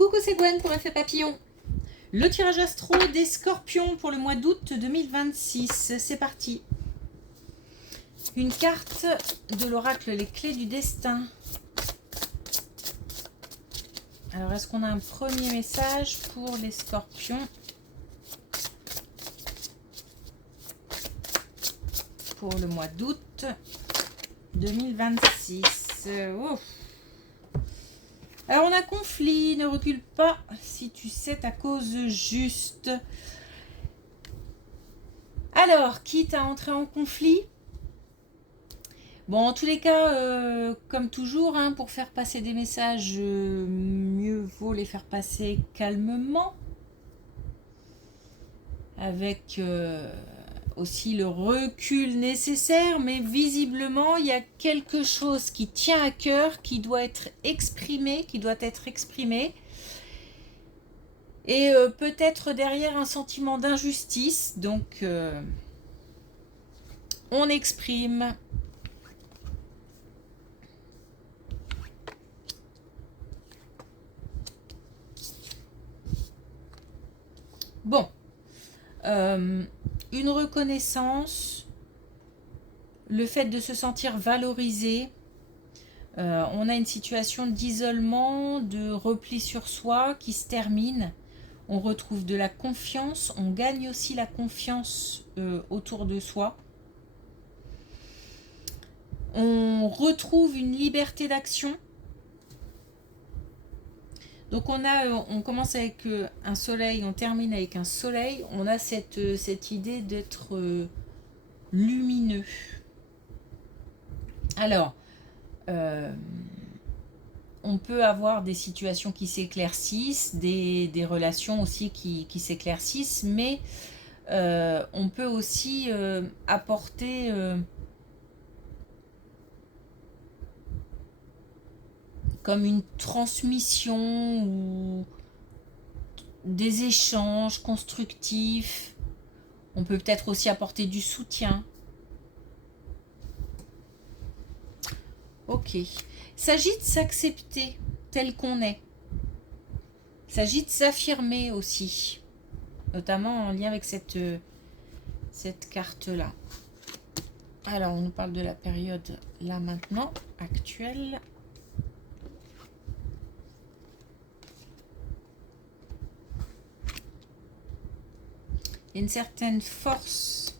Coucou, c'est Gwen pour Effet Papillon. Le tirage astro des Scorpions pour le mois d'août 2026. C'est parti. Une carte de l'oracle, les clés du destin. Alors, est-ce qu'on a un premier message pour les Scorpions pour le mois d'août 2026? Ouf. Alors, on a conflit, ne recule pas si tu sais ta cause juste. Alors, quitte à entrer en conflit, bon, en tous les cas, comme toujours, hein, pour faire passer des messages, mieux vaut les faire passer calmement, avec aussi le recul nécessaire, mais visiblement, il y a quelque chose qui tient à cœur, qui doit être exprimé, et peut-être derrière un sentiment d'injustice, donc on exprime. Bon, une reconnaissance, le fait de se sentir valorisé. On a une situation d'isolement, de repli sur soi qui se termine. On retrouve de la confiance, on gagne aussi la confiance autour de soi. On retrouve une liberté d'action. Donc on commence avec un soleil, on termine avec un soleil. On a cette idée d'être lumineux. Alors, on peut avoir des situations qui s'éclaircissent, des relations aussi qui s'éclaircissent, mais on peut aussi apporter comme une transmission ou des échanges constructifs. On peut peut-être aussi apporter du soutien. Ok. Il s'agit de s'accepter tel qu'on est. Il s'agit de s'affirmer aussi, notamment en lien avec cette carte-là. Alors, on nous parle de la période là maintenant, actuelle. Il y a une certaine force.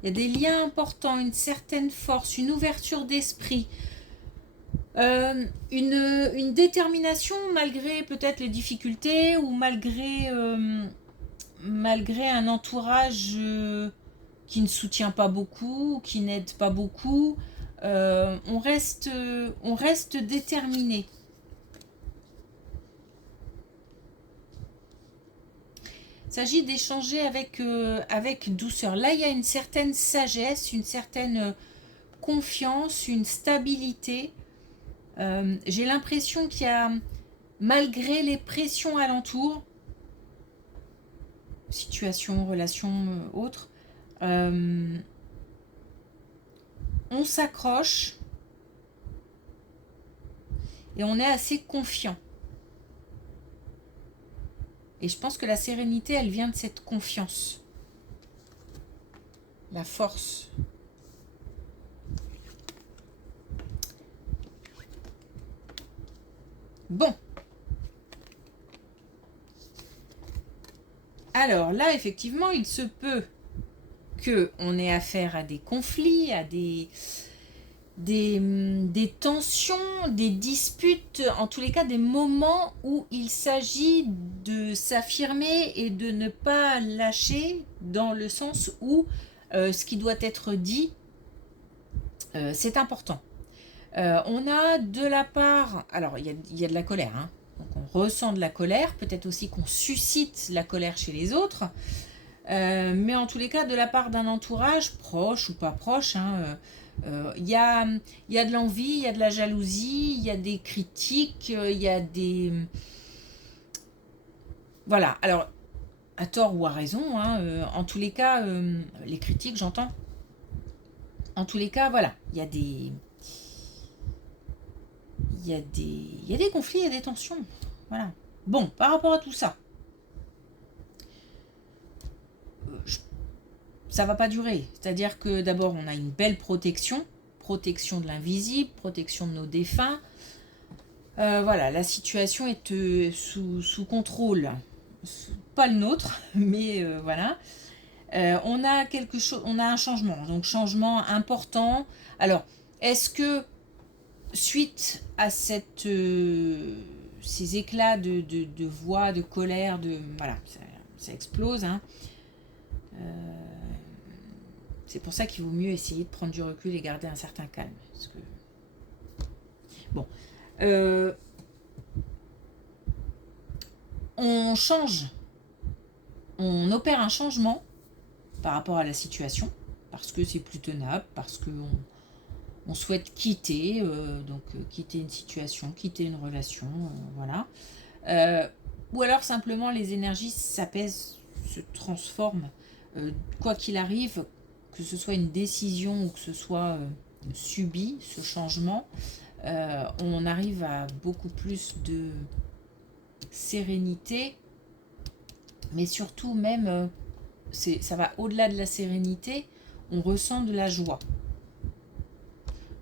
Il y a des liens importants, une certaine force, une ouverture d'esprit. Une détermination malgré peut-être les difficultés ou malgré un entourage qui ne soutient pas beaucoup, qui n'aide pas beaucoup. On reste déterminé. Il s'agit d'échanger avec douceur. Là, il y a une certaine sagesse, une certaine confiance, une stabilité. J'ai l'impression qu'il y a, malgré les pressions alentour, situation, relation, autres, on s'accroche et on est assez confiant. Et je pense que la sérénité, elle vient de cette confiance. La force. Bon. Alors là, effectivement, il se peut qu'on ait affaire à des conflits, à des tensions, des disputes, en tous les cas des moments où il s'agit de s'affirmer et de ne pas lâcher, dans le sens où ce qui doit être dit, c'est important. On a de la part, alors il y a de la colère, hein. Donc on ressent de la colère, peut-être aussi qu'on suscite la colère chez les autres, mais en tous les cas de la part d'un entourage, proche ou pas proche, hein, il y a de l'envie, il y a de la jalousie, il y a des critiques, il y a des... Voilà, alors, à tort ou à raison, hein, en tous les cas, les critiques, j'entends. En tous les cas, voilà, il y a des conflits, il y a des tensions. Voilà. Bon, par rapport à tout ça, ça va pas durer. C'est-à-dire que d'abord, on a une belle protection, protection de l'invisible, protection de nos défunts. Voilà, la situation est sous contrôle. Pas le nôtre, mais voilà. On a quelque chose, on a un changement, donc changement important. Alors, est-ce que suite à ces éclats de voix, de colère, voilà, ça explose, hein. C'est pour ça qu'il vaut mieux essayer de prendre du recul et garder un certain calme. Parce que... Bon, euh, on change, on opère un changement par rapport à la situation, parce que c'est plus tenable, parce qu'on souhaite quitter, quitter une situation, quitter une relation, voilà. Euh, ou alors simplement les énergies s'apaisent, se transforment, quoi qu'il arrive, que ce soit une décision ou que ce soit subi, ce changement, on arrive à beaucoup plus de sérénité, mais surtout même, ça va au-delà de la sérénité, on ressent de la joie.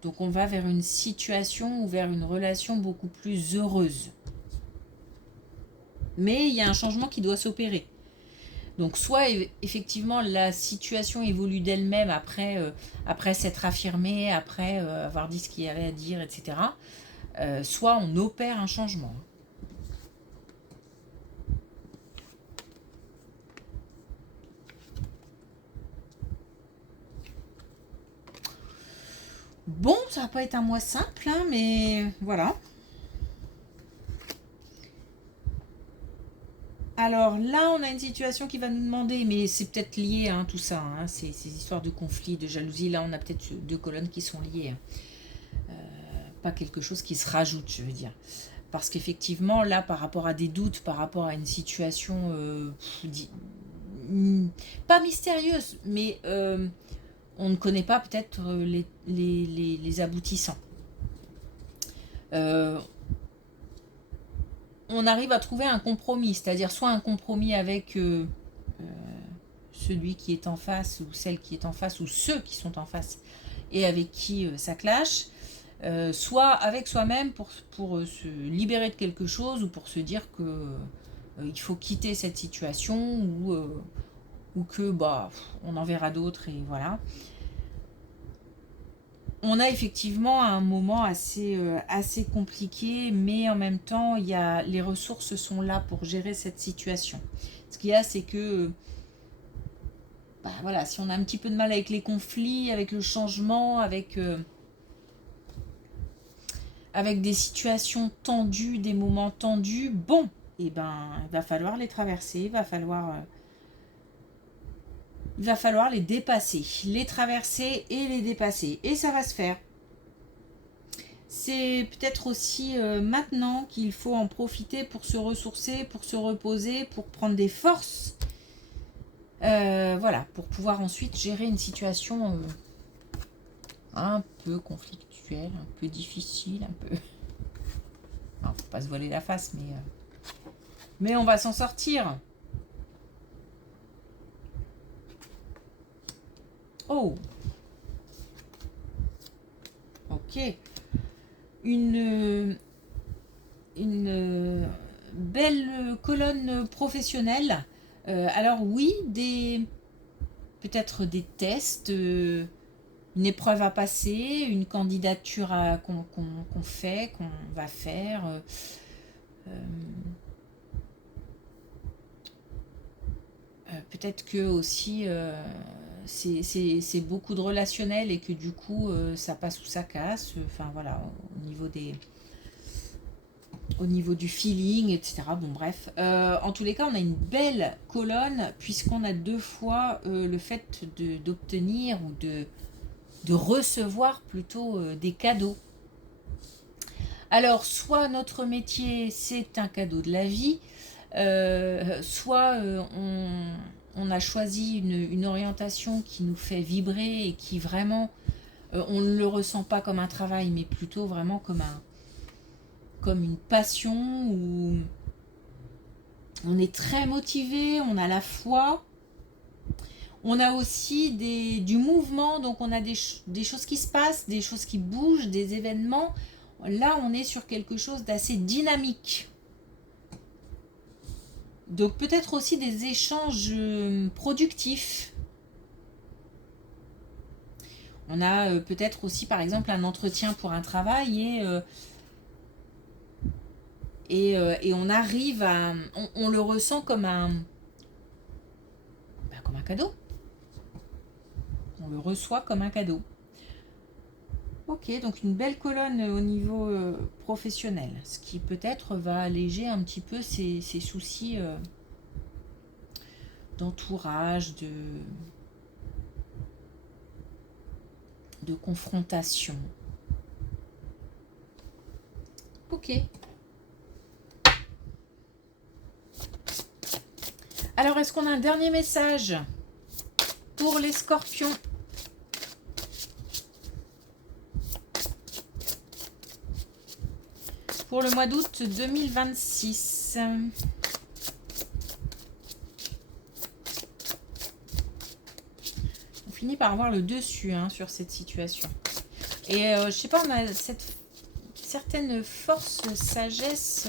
Donc on va vers une situation ou vers une relation beaucoup plus heureuse. Mais il y a un changement qui doit s'opérer. Donc soit effectivement la situation évolue d'elle-même après s'être affirmée, après avoir dit ce qu'il y avait à dire, etc. Soit on opère un changement. Bon, ça va pas être un mois simple, hein, mais voilà. Alors là, on a une situation qui va nous demander, mais c'est peut-être lié, hein, tout ça, hein, ces histoires de conflit, de jalousie. Là, on a peut-être deux colonnes qui sont liées, hein. Pas quelque chose qui se rajoute, je veux dire. Parce qu'effectivement, là, par rapport à des doutes, par rapport à une situation pas mystérieuse, mais on ne connaît pas peut-être les aboutissants. On arrive à trouver un compromis, c'est-à-dire soit un compromis avec celui qui est en face, ou celle qui est en face, ou ceux qui sont en face, et avec qui ça clash, soit avec soi-même pour se libérer de quelque chose, ou pour se dire que il faut quitter cette situation, ou que bah on en verra d'autres, et voilà. On a effectivement un moment assez compliqué, mais en même temps, les ressources sont là pour gérer cette situation. Ce qu'il y a, c'est que bah, voilà, si on a un petit peu de mal avec les conflits, avec le changement, avec des situations tendues, des moments tendus, bon, et ben, il va falloir les traverser, il va falloir les dépasser, les traverser et les dépasser. Et ça va se faire. C'est peut-être aussi maintenant qu'il faut en profiter pour se ressourcer, pour se reposer, pour prendre des forces. Voilà, pour pouvoir ensuite gérer une situation un peu conflictuelle, un peu difficile, un peu... Alors, faut pas se voiler la face, mais on va s'en sortir. Oh, ok. Une belle colonne professionnelle. Alors oui, peut-être des tests, une épreuve à passer, une candidature qu'on fait, qu'on va faire. Peut-être que aussi c'est beaucoup de relationnel et que du coup ça passe ou ça casse. Enfin voilà, au niveau du feeling, etc. Bon bref, en tous les cas, on a une belle colonne puisqu'on a deux fois le fait d'obtenir ou de recevoir plutôt des cadeaux. Alors, soit notre métier, c'est un cadeau de la vie, soit on a choisi une orientation qui nous fait vibrer et qui vraiment, on ne le ressent pas comme un travail, mais plutôt vraiment comme une passion On est très motivé, on a la foi. On a aussi du mouvement, donc on a des choses qui se passent, des choses qui bougent, des événements. Là, on est sur quelque chose d'assez dynamique. Donc peut-être aussi des échanges productifs. On a peut-être aussi, par exemple, un entretien pour un travail et on arrive à... On le ressent comme comme un cadeau. On le reçoit comme un cadeau. Ok, donc une belle colonne au niveau professionnel, ce qui peut-être va alléger un petit peu ces soucis d'entourage, de confrontation. Ok. Alors, est-ce qu'on a un dernier message pour les scorpions ? Pour le mois d'août 2026. On finit par avoir le dessus sur cette situation. Et je sais pas, on a cette certaine force, sagesse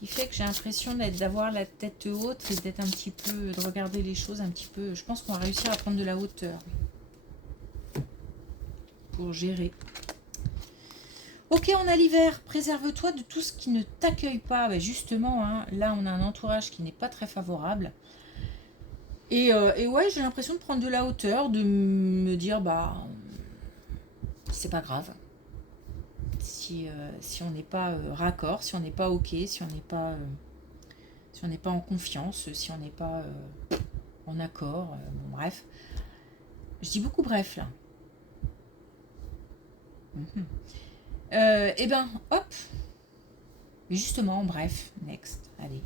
qui fait que j'ai l'impression d'avoir la tête haute et d'être un petit peu, de regarder les choses un petit peu. Je pense qu'on va réussir à prendre de la hauteur pour gérer. Ok, on a l'hiver. Préserve-toi de tout ce qui ne t'accueille pas. Ben justement, là, on a un entourage qui n'est pas très favorable. Et ouais, j'ai l'impression de prendre de la hauteur, de me dire, c'est pas grave. Si on n'est pas raccord, si on n'est pas ok, si on n'est pas en confiance, si on n'est pas en accord, bon, bref. Je dis beaucoup bref, là. Et ben, hop. Mais justement, bref, next. Allez.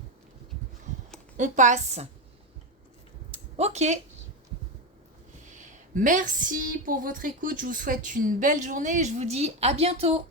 On passe. Ok. Merci pour votre écoute. Je vous souhaite une belle journée et je vous dis à bientôt.